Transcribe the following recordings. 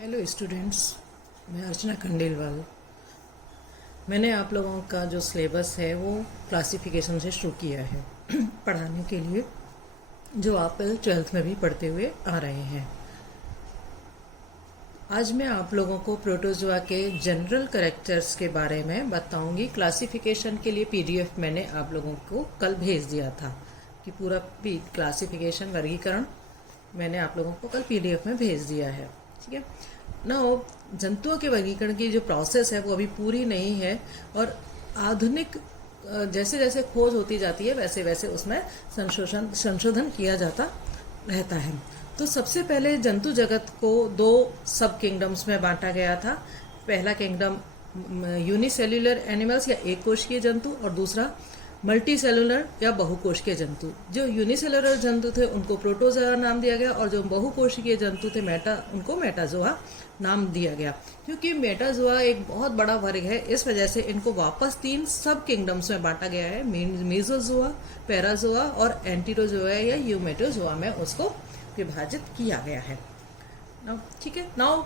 Hello students, मैं अर्चना खंडेलवाल। मैंने आप लोगों का जो सिलेबस है वो क्लासिफिकेशन से शुरू किया है पढ़ाने के लिए, जो आप 12th में भी पढ़ते हुए आ रहे हैं। आज मैं आप लोगों को प्रोटोजोआ के जनरल कैरेक्टर्स के बारे में बताऊंगी। क्लासिफिकेशन के लिए पीडीएफ मैंने आप लोगों को कल भेज दिया था कि पूरा क्लासिफिकेशन वर्गीकरण मैंने आप लोगों को कल पीडीएफ में भेज दिया है। ठीक है ना। जंतुओं के वर्गीकरण की जो प्रोसेस है वो अभी पूरी नहीं है, और आधुनिक जैसे जैसे खोज होती जाती है वैसे वैसे उसमें संशोधन किया जाता रहता है। तो सबसे पहले जंतु जगत को दो सब किंगडम्स में बांटा गया था। पहला किंगडम यूनिसेल्युलर एनिमल्स या एक कोशिकीय जंतु, और दूसरा मल्टी सेलुलर या बहुकोशिकीय जंतु। जो यूनिसेलुलर जंतु थे उनको प्रोटोजोआ नाम दिया गया, और जो बहुकोशिकीय जंतु थे उनको मेटाजोआ नाम दिया गया। क्योंकि मेटाजोआ एक बहुत बड़ा वर्ग है, इस वजह से इनको वापस 3 सब किंगडम्स में बांटा गया है। मेसोजोआ, पैराजोआ और एंटीरोजोआ या यूमेटोजोआ में उसको विभाजित किया गया है। ठीक है। नाउ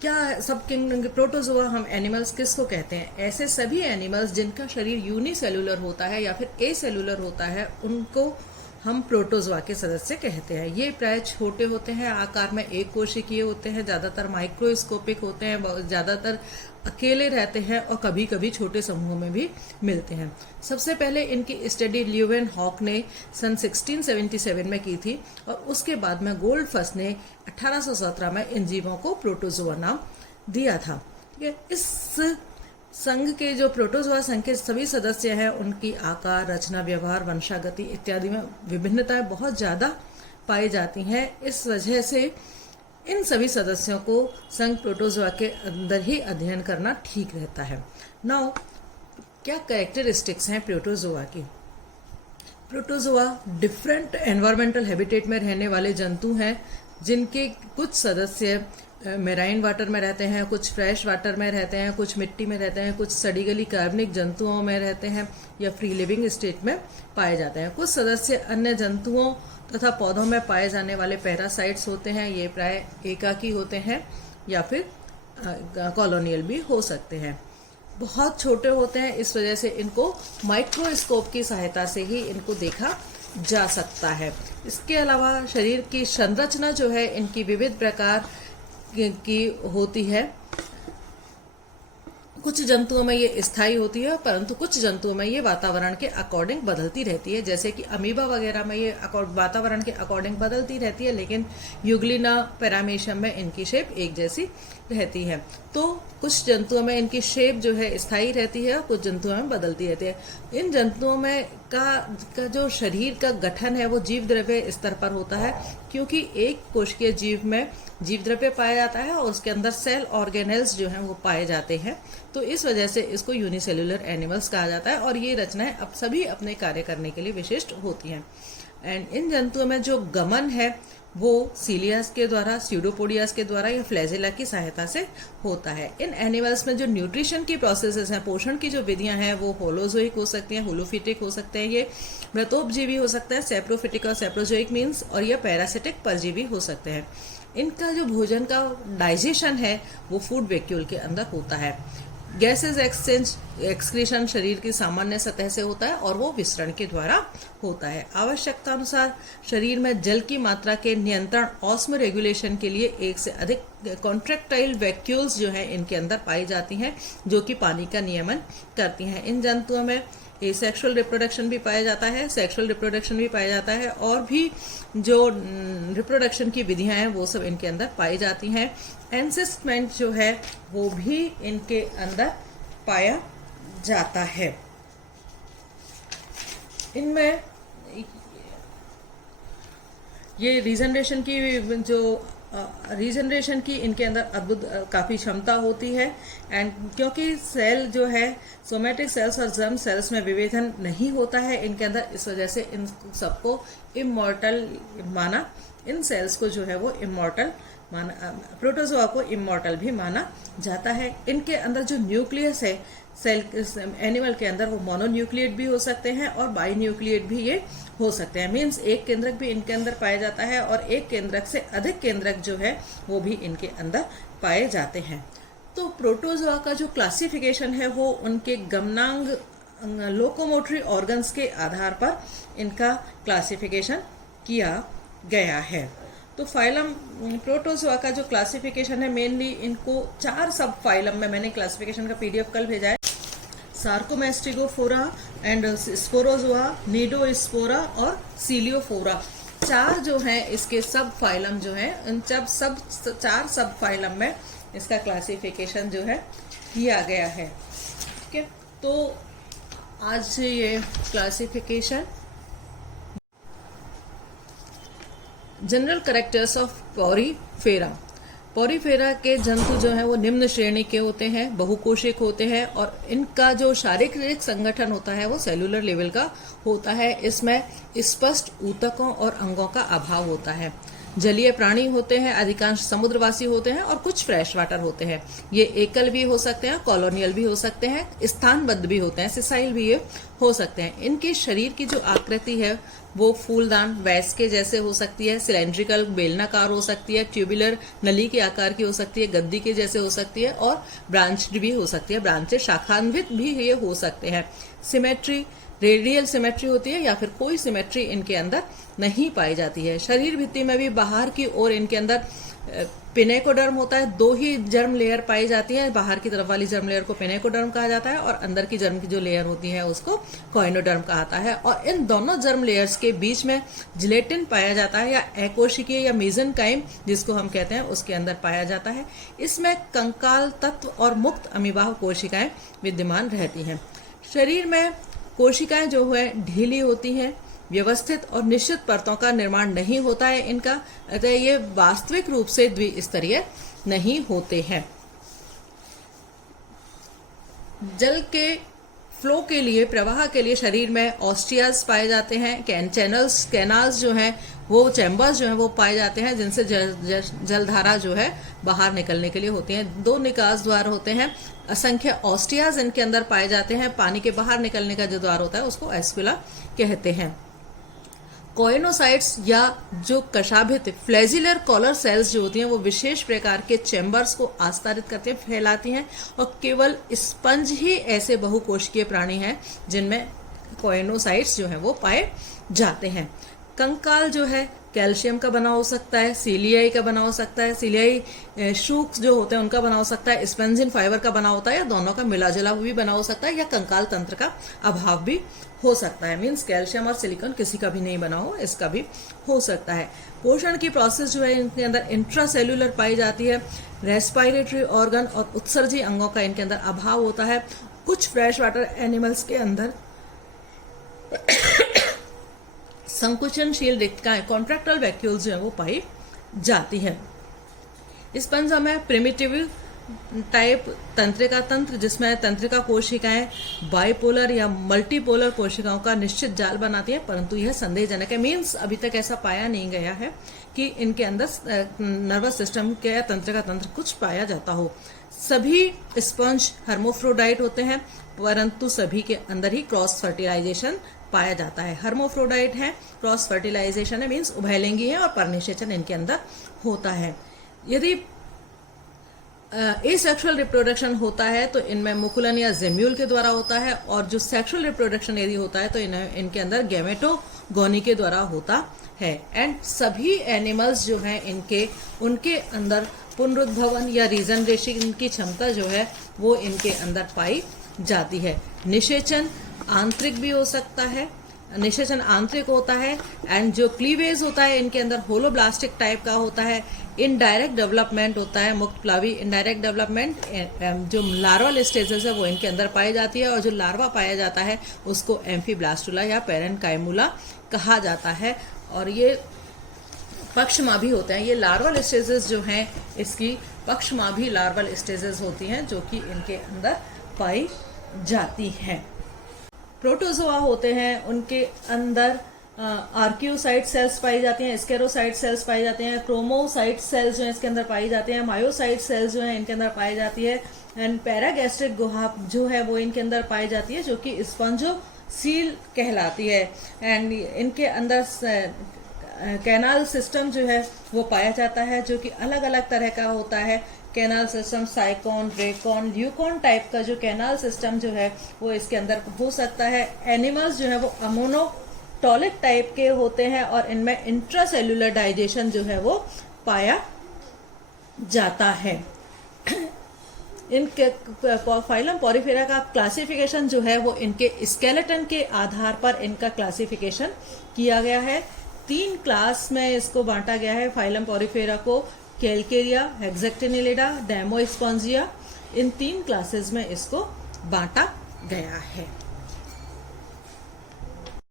क्या सब किंगडम प्रोटोजोआ हम एनिमल्स किसको कहते हैं? ऐसे सभी एनिमल्स जिनका शरीर यूनिसेलुलर होता है या फिर एसेलुलर होता है उनको हम प्रोटोजोआ के सदस्य कहते हैं। ये प्राय छोटे होते हैं, आकार में एक कोशिकीय होते हैं, ज़्यादातर माइक्रोस्कोपिक होते हैं, ज़्यादातर अकेले रहते हैं और कभी कभी छोटे समूहों में भी मिलते हैं। सबसे पहले इनकी स्टडी ल्यूवेन हॉक ने सन 1677 में की थी, और उसके बाद में गोल्डफस्ट ने 1817 में इन जीवों को प्रोटोजोआ नाम दिया था। ठीक है। इस संघ के जो प्रोटोजोआ संघ के सभी सदस्य हैं उनकी आकार, रचना, व्यवहार, वंशागति इत्यादि में विभिन्नताएं बहुत ज़्यादा पाई जाती हैं। इस वजह से इन सभी सदस्यों को संघ प्रोटोजोआ के अंदर ही अध्ययन करना ठीक रहता है। नाउ क्या कैरेक्टरिस्टिक्स हैं प्रोटोजोआ की? प्रोटोजोआ डिफरेंट एनवायरमेंटल हैबिटेट में रहने वाले जंतु हैं, जिनके कुछ सदस्य मेराइन वाटर में रहते हैं, कुछ फ्रेश वाटर में रहते हैं, कुछ मिट्टी में रहते हैं, कुछ सड़ी गली कार्बनिक जंतुओं में रहते हैं या फ्री लिविंग स्टेट में पाए जाते हैं। कुछ सदस्य अन्य जंतुओं तथा पौधों में पाए जाने वाले पैरासाइट्स होते हैं। ये प्राय एकाकी होते हैं या फिर कॉलोनियल भी हो सकते हैं। बहुत छोटे होते हैं, इस वजह से इनको माइक्रोस्कोप की सहायता से ही इनको देखा जा सकता है। इसके अलावा शरीर की संरचना जो है इनकी विविध प्रकार की होती है। कुछ जंतुओं में ये स्थायी होती है, परंतु कुछ जंतुओं में ये वातावरण के अकॉर्डिंग बदलती रहती है। जैसे कि अमीबा वगैरह में ये वातावरण के अकॉर्डिंग बदलती रहती है, लेकिन यूग्लिना पैरामीशियम में इनकी शेप एक जैसी रहती है। तो कुछ जंतुओं में इनकी शेप जो है स्थायी रहती है और कुछ जंतुओं में बदलती रहती है। इन जंतुओं में का जो शरीर का गठन है वो जीव द्रव्य स्तर पर होता है, क्योंकि एक कोशिकीय जीव में जीव द्रव्य पाया जाता है और उसके अंदर सेल ऑर्गेनेल्स जो हैं वो पाए जाते हैं। तो इस वजह से इसको यूनिसेल्युलर एनिमल्स कहा जाता है, और ये रचनाएं अब सभी अपने कार्य करने के लिए विशिष्ट होती हैं। एंड इन जंतुओं में जो गमन है वो सीलियास के द्वारा, स्यूडोपोडियास के द्वारा या फ्लैजेला की सहायता से होता है। इन एनिमल्स में जो न्यूट्रिशन की प्रोसेसेस हैं, पोषण की जो विधियां हैं, वो होलोजोइक हो सकती हैं, होलोफिटिक हो सकते हैं, ये मृतोपजीवी हो सकता है, सेप्रोफिटिक और सेप्रोजोइक मीन्स, और ये पैरासिटिक परजीवी हो सकते हैं। इनका जो भोजन का डाइजेशन है वो फूड वैक्यूल के अंदर होता है। गैसेज एक्सक्रीशन शरीर की सामान्य सतह से होता है और वो विसरण के द्वारा होता है। आवश्यकता अनुसार शरीर में जल की मात्रा के नियंत्रण ऑस्मो रेगुलेशन के लिए एक से अधिक कॉन्ट्रैक्टाइल वैक्यूल्स जो हैं इनके अंदर पाई जाती हैं, जो कि पानी का नियमन करती हैं। इन जंतुओं में सेक्सुअल रिप्रोडक्शन भी पाया जाता है, सेक्सुअल रिप्रोडक्शन भी पाया जाता है, और भी जो रिप्रोडक्शन की विधियां हैं वो सब इनके अंदर पाई जाती हैं। एंसेस्टमेंट जो है वो भी इनके अंदर पाया जाता है। इनमें ये रीजनरेशन की इनके अंदर अद्भुत काफ़ी क्षमता होती है। एंड क्योंकि सेल जो है सोमेटिक सेल्स और जर्म सेल्स में विभेदन नहीं होता है इनके अंदर, इस वजह से इन सबको इमॉर्टल माना, इन सेल्स को जो है वो इमॉर्टल प्रोटोजोआ को इमॉर्टल भी माना जाता है। इनके अंदर जो न्यूक्लियस है सेल एनिमल के अंदर, वो मोनोन्यूक्लिएट भी हो सकते हैं और बाईन्यूक्लिएट भी ये हो सकते हैं। मीन्स एक केंद्रक भी इनके अंदर पाया जाता है और एक केंद्रक से अधिक केंद्रक जो है वो भी इनके अंदर पाए जाते हैं। तो प्रोटोजोआ का जो क्लासिफिकेशन है वो उनके गमनांग लोकोमोटरी ऑर्गन्स के आधार पर इनका क्लासिफिकेशन किया गया है। तो फाइलम प्रोटोजोआ का जो क्लासिफिकेशन है मेनली इनको 4 सब फाइलम में, मैंने क्लासिफिकेशन का पीडीएफ कल भेजा है, सार्कोमेस्टिगोफोरा एंड स्पोरोजोआ, नीडोस्पोरा और सीलियोफोरा। 4 जो हैं इसके सब फाइलम जो हैं, इन सब 4 सब फाइलम में इसका क्लासिफिकेशन जो है किया गया है। ठीक है, तो आज से ये classification general characters of Porifera. Porifera के जंतु जो हैं वो निम्न श्रेणी के होते हैं, बहुकोशिक होते हैं और इनका जो शारीरिक संगठन होता है वो सेलुलर लेवल का होता है। इसमें स्पष्ट ऊतकों और अंगों का अभाव होता है। जलीय प्राणी होते हैं, अधिकांश समुद्रवासी होते हैं और कुछ फ्रेश वाटर होते हैं। ये एकल भी हो सकते हैं, कॉलोनियल भी हो सकते हैं, स्थानबद्ध भी होते हैं, सिसाइल भी ये हो सकते हैं। इनके शरीर की जो आकृति है वो फूलदान वैस के जैसे हो सकती है, सिलेंड्रिकल बेलनाकार हो सकती है, ट्यूबुलर नली के आकार की हो सकती है, गद्दी के जैसे हो सकती है और ब्रांच्ड भी हो सकती है, ब्रांचेड शाखान्वित भी ये हो सकते हैं। सिमेट्री रेडियल सिमेट्री होती है या फिर कोई सिमेट्री इनके अंदर नहीं पाई जाती है। शरीर भित्ति में भी बाहर की ओर इनके अंदर पिनेकोडर्म होता है। 2 ही जर्म लेयर पाई जाती है, बाहर की तरफ वाली जर्म लेयर को पिनेकोडर्म कहा जाता है और अंदर की जर्म की जो लेयर होती है उसको कॉइनोडर्म कहा है। और इन दोनों जर्म लेयर्स के बीच में जिलेटिन पाया जाता है या एकोशिकीय या मेसेनकाइम जिसको हम कहते हैं उसके अंदर पाया जाता है। इसमें कंकाल तत्व और मुक्त अमीबाह कोशिकाएं विद्यमान रहती हैं। शरीर में कोशिकाएं जो है ढीली होती हैं, व्यवस्थित और निश्चित परतों का निर्माण नहीं होता है इनका, अतः ये वास्तविक रूप से द्विस्तरीय नहीं होते हैं। जल के फ्लो के लिए, प्रवाह के लिए शरीर में ऑस्टियाज पाए जाते हैं। कैनाल्स जो हैं वो चैम्बर्स जो हैं वो पाए जाते हैं जिनसे जलधारा जो है बाहर निकलने के लिए होती है। 2 निकास द्वार होते हैं, असंख्य ऑस्टियाज इनके अंदर पाए जाते हैं। पानी के बाहर निकलने का जो द्वार होता है उसको एस्कुला कहते हैं। कोइनोसाइट्स या जो कशाभित फ्लैजिलर कॉलर सेल्स जो होती हैं वो विशेष प्रकार के चैम्बर्स को आस्तारित करती हैं, फैलाती हैं और केवल स्पंज ही ऐसे बहुकोशिकीय प्राणी हैं जिनमें कोइनोसाइट्स जो हैं वो पाए जाते हैं। कंकाल जो है कैल्शियम का बना हो सकता है, सीलियाई का बना हो सकता है, सीलियाई शूक्स जो होते हैं उनका बना हो सकता है, स्पेंजिन फाइबर का बना होता है या दोनों का मिला जुला भी बना हो सकता है या कंकाल तंत्र का अभाव भी हो सकता है। मीन्स कैल्शियम और सिलिकॉन किसी का भी नहीं बना हो, इसका भी हो सकता है। पोषण की प्रोसेस जो है इनके अंदर इंट्रासेल्यूलर पाई जाती है। रेस्पिरेटरी ऑर्गन और उत्सर्जी अंगों का इनके अंदर अभाव होता है। कुछ फ्रेश वाटर एनिमल्स के अंदर संकुचनशील रिक्तकाएं, कॉन्ट्रैक्टाइल वैक्यूल्स जो है वो पाई जाती है। स्पंज में प्रिमिटिव टाइप तंत्रिका तंत्र, जिसमें तंत्रिका कोशिकाएं बाइपोलर या मल्टीपोलर कोशिकाओं का निश्चित जाल बनाती हैं, परंतु यह संदेहजनक है। मीन्स अभी तक ऐसा पाया नहीं गया है कि इनके अंदर नर्वस सिस्टम के तंत्रिका तंत्र कुछ पाया जाता हो। सभी स्पंज हर्मोफ्रोडाइट होते हैं, परंतु सभी के अंदर ही क्रॉस फर्टिलाइजेशन पाया जाता है। हर्मोफ्रोडाइट है, क्रॉस फर्टिलाइजेशन है, मीन्स उभयलिंगी है और परनिषेचन इनके अंदर होता है। यदि एसेक्सुअल रिप्रोडक्शन होता है तो इनमें मुकुलन या जेम्यूल के द्वारा होता है, और जो सेक्सुअल रिप्रोडक्शन यदि होता है तो इनके अंदर गैमेटोगोनी के द्वारा होता है। एंड सभी एनिमल्स जो हैं उनके अंदर पुनरुद्भवन या रीजनरेशन की क्षमता जो है वो इनके अंदर पाई जाती है। निषेचन आंतरिक भी हो सकता है, निषेचन आंतरिक होता है। एंड जो क्लीवेज होता है इनके अंदर होलोब्लास्टिक टाइप का होता है। इनडायरेक्ट डेवलपमेंट होता है, मुक्त प्लावी इनडायरेक्ट डेवलपमेंट, जो लार्वल स्टेजेस है वो इनके अंदर पाई जाती है, और जो लार्वा पाया जाता है उसको एम्फीब्लास्टुला या पेरेनकाइमुला कहा जाता है। और ये पक्षमाभी होते हैं। ये लार्वल स्टेजेस जो हैं इसकी पक्षमाभी लार्वल स्टेजेस होती हैं जो कि इनके अंदर पाई जाती हैं। प्रोटोजोआ होते हैं, उनके अंदर आर्क्यूसाइट सेल्स पाई जाती हैं, स्केरोसाइट सेल्स पाई जाती हैं, क्रोमोसाइट सेल्स जो है इसके अंदर पाई जाती हैं, मायोसाइट सेल्स जो है इनके अंदर पाई जाती है, एंड पैरागैस्ट्रिक गुहा जो है वो इनके अंदर पाई जाती है, जो कि स्पंजोसील कहलाती है। एंड इनके अंदर कैनाल सिस्टम जो है वो पाया जाता है, जो कि अलग अलग तरह का होता है। कैनाल सिस्टम साइकॉन, ड्रेकॉन, ल्यूकॉन टाइप का जो कैनाल सिस्टम जो है वो इसके अंदर हो सकता है। एनिमल्स जो है वो अमोनोटॉलिक टाइप के होते हैं और इनमें इंट्रासेल्युलर डाइजेशन जो है वो पाया जाता है। इनके फाइलम पॉरीफेरा का क्लासिफिकेशन जो है वो इनके स्केलेटन के आधार पर इनका क्लासिफिकेशन किया गया है। 3 क्लास में इसको बांटा गया है फाइलम पॉरीफेरा को, कैलकेरिया, हेक्सेक्टिनिलिडा, डेमोस्पोंजिया, इन 3 क्लासेस में इसको बांटा गया है।